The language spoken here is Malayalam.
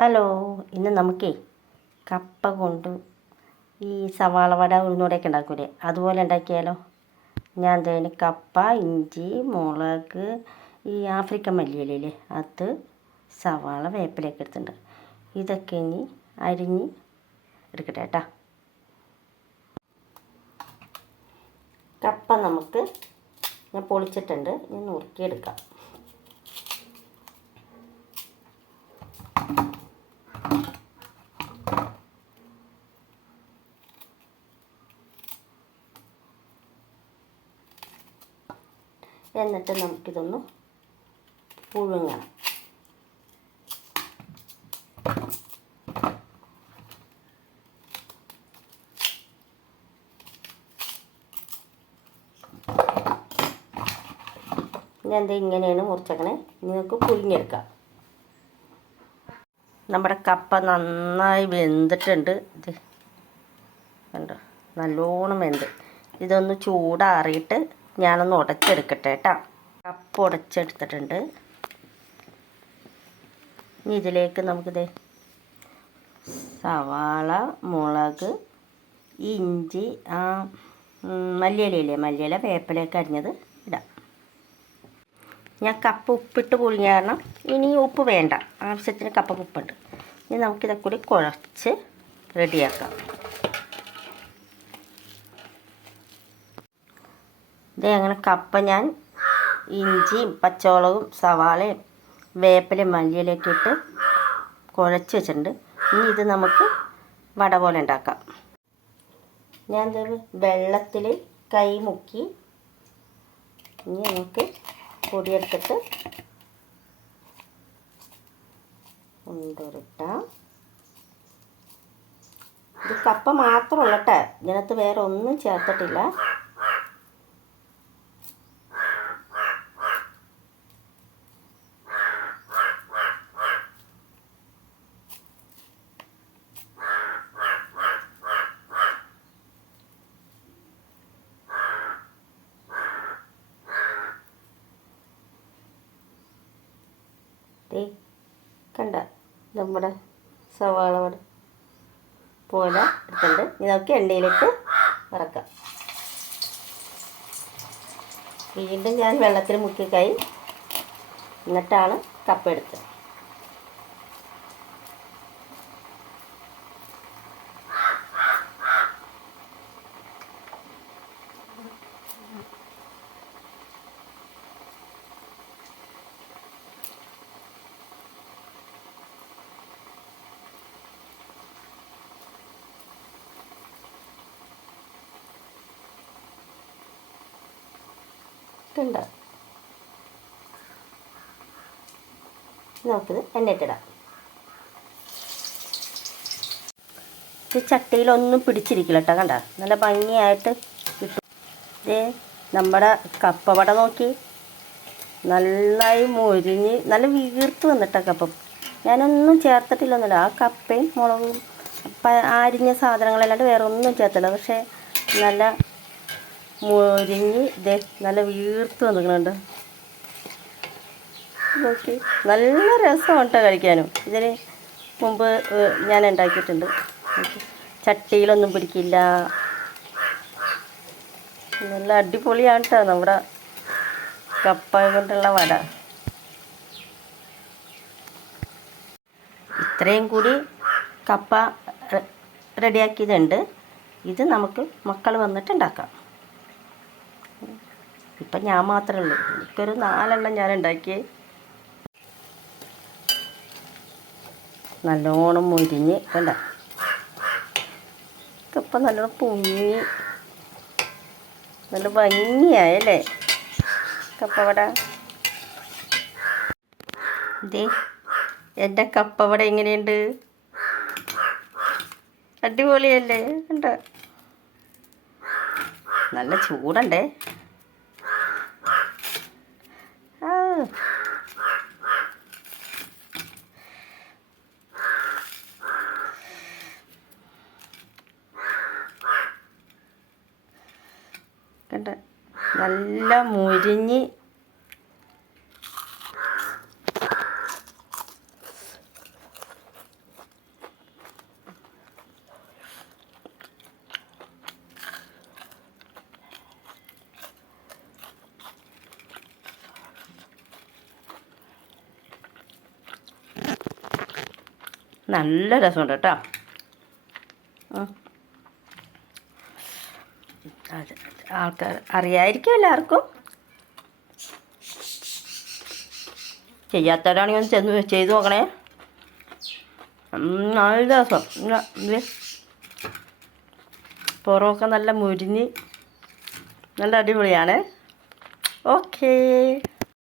ഹലോ, ഇന്ന് നമുക്കേ കപ്പ കൊണ്ട് ഈ സവാള വട ഉഴുന്നുവടയൊക്കെ ഉണ്ടാക്കൂലേ, അതുപോലെ ഉണ്ടാക്കിയാലോ. ഞാൻ തേന് കപ്പ, ഇഞ്ചി, മുളക്, ഈ ആഫ്രിക്കൻ മല്ലിയിലല്ലേ അത്, സവാള, വേപ്പിലയൊക്കെ എടുത്തിട്ടുണ്ട്. ഇതൊക്കെ ഇനി അരിഞ്ഞ് എടുക്കട്ടെ കേട്ടോ. കപ്പ നമുക്ക് ഞാൻ പൊളിച്ചിട്ടുണ്ട്, ഞാൻ നുറുക്കിയെടുക്കാം. എന്നിട്ട് നമുക്കിതൊന്ന് പുഴുങ്ങണം. ഞാൻ ഇങ്ങനെയാണ് മുറിച്ചേക്കണേ. നിങ്ങൾക്ക് പുഴുങ്ങിയെടുക്കാം. നമ്മുടെ കപ്പ നന്നായി വെന്തിട്ടുണ്ട്. ഇത് കണ്ടോ, നല്ലോണം വെന്ത്. ഇതൊന്ന് ചൂടാറിയിട്ട് ഞാനൊന്ന് ഉടച്ചെടുക്കട്ടെ കേട്ടോ. കപ്പ ഉടച്ചെടുത്തിട്ടുണ്ട്. ഇനി ഇതിലേക്ക് നമുക്കിത് സവാള, മുളക്, ഇഞ്ചി, മല്ലിയിലയില്ലേ, മല്ലിയില, വേപ്പിലയൊക്കെ അരിഞ്ഞത് ഇടാം. ഞാൻ കപ്പ ഉപ്പിട്ട് പുഴുങ്ങിയ കാരണം ഇനി ഉപ്പ് വേണ്ട, ആവശ്യത്തിന് കപ്പക്ക് ഉപ്പുണ്ട്. ഇനി നമുക്കിതൊക്കെ കൂടി കുഴച്ച് റെഡിയാക്കാം. ഇതേ അങ്ങനെ കപ്പ ഞാൻ ഇഞ്ചിയും പച്ചമുളകും സവാളയും വേപ്പിലയും മല്ലിയിലൊക്കെ ഇട്ട് കുഴച്ച് വെച്ചിട്ടുണ്ട്. ഇനി ഇത് നമുക്ക് വട പോലെ ഉണ്ടാക്കാം. ഞാൻ വെള്ളത്തിൽ കൈ മുക്കി ഇനി നമുക്ക് പൊടിയെടുത്തിട്ട് കൊണ്ടുവരട്ടാം. ഇത് കപ്പ മാത്രമുള്ള കേട്ടോ, ഇതിനകത്ത് വേറെ ഒന്നും ചേർത്തിട്ടില്ല. കണ്ട നമ്മുടെ സവാള വട പോലെ എടുത്തിട്ടുണ്ട്. ഇതൊക്കെ എണ്ണയിലിട്ട് വറക്കാം. വീണ്ടും ഞാൻ വെള്ളത്തിൽ മുക്കി കൈ എന്നിട്ടാണ് കപ്പ എടുത്തത്. ഉണ്ട്. നമുക്കിത് എണ്ണയിട്ടിടാം. ഇത് ചട്ടിയിലൊന്നും പിടിച്ചിരിക്കില്ല കേട്ടോ. കണ്ട നല്ല ഭംഗിയായിട്ട് കിട്ടും. ഇത് നമ്മുടെ കപ്പവട നോക്കി നന്നായി മൊരിഞ്ഞ് നല്ല വീർത്ത് വന്നിട്ടാണ് കപ്പ. ഞാനൊന്നും ചേർത്തിട്ടില്ലൊന്നുമില്ല. ആ കപ്പയും മുളകും അരിഞ്ഞ സാധനങ്ങളല്ലാണ്ട് വേറെ ഒന്നും ചേർത്തില്ല. പക്ഷേ നല്ല മൊരിഞ്ഞ് ഇതേ നല്ല വീർത്ത് വന്നിട്ടുണ്ട്. നോക്കി നല്ല രസമാണ് കേട്ടോ കഴിക്കാനും. ഇതിന് മുമ്പ് ഞാൻ ഉണ്ടാക്കിയിട്ടുണ്ട്. ചട്ടിയിലൊന്നും പിടിക്കില്ല, നല്ല അടിപൊളിയാണ് കേട്ടോ നമ്മുടെ കപ്പ കൊണ്ടുള്ള വട. ഇത്രയും കൂടി കപ്പ റെഡിയാക്കിയതുണ്ട്. ഇത് നമുക്ക് മക്കൾ വന്നിട്ട് ഉണ്ടാക്കാം. ഇപ്പം ഞാൻ മാത്രമേ ഉള്ളൂ, എനിക്കൊരു 4 എണ്ണം ഞാൻ ഉണ്ടാക്കിയേ. നല്ലോണം മൊരിഞ്ഞ് കണ്ട കപ്പ നല്ലോണം പൊങ്ങി നല്ല ഭംഗിയായല്ലേ കപ്പവട. ഇതേ എൻ്റെ കപ്പവട എങ്ങനെയുണ്ട്? അടിപൊളിയല്ലേ? കണ്ട നല്ല ചൂടുണ്ടേ. കണ്ട നല്ല മുരിഞ്ഞ് നല്ല രസമുണ്ട് കേട്ടോ. അത് ആൾക്കാർ അറിയായിരിക്കും എല്ലാവർക്കും. ചെയ്യാത്തവരാണെങ്കിൽ ഒന്ന് ചെന്ന് ചെയ്ത് നോക്കണേ. നല്ല രസം. ഇത് പുറമൊക്കെ നല്ല മുരിഞ്ഞ് നല്ല അടിപൊളിയാണ്. ഓക്കേ.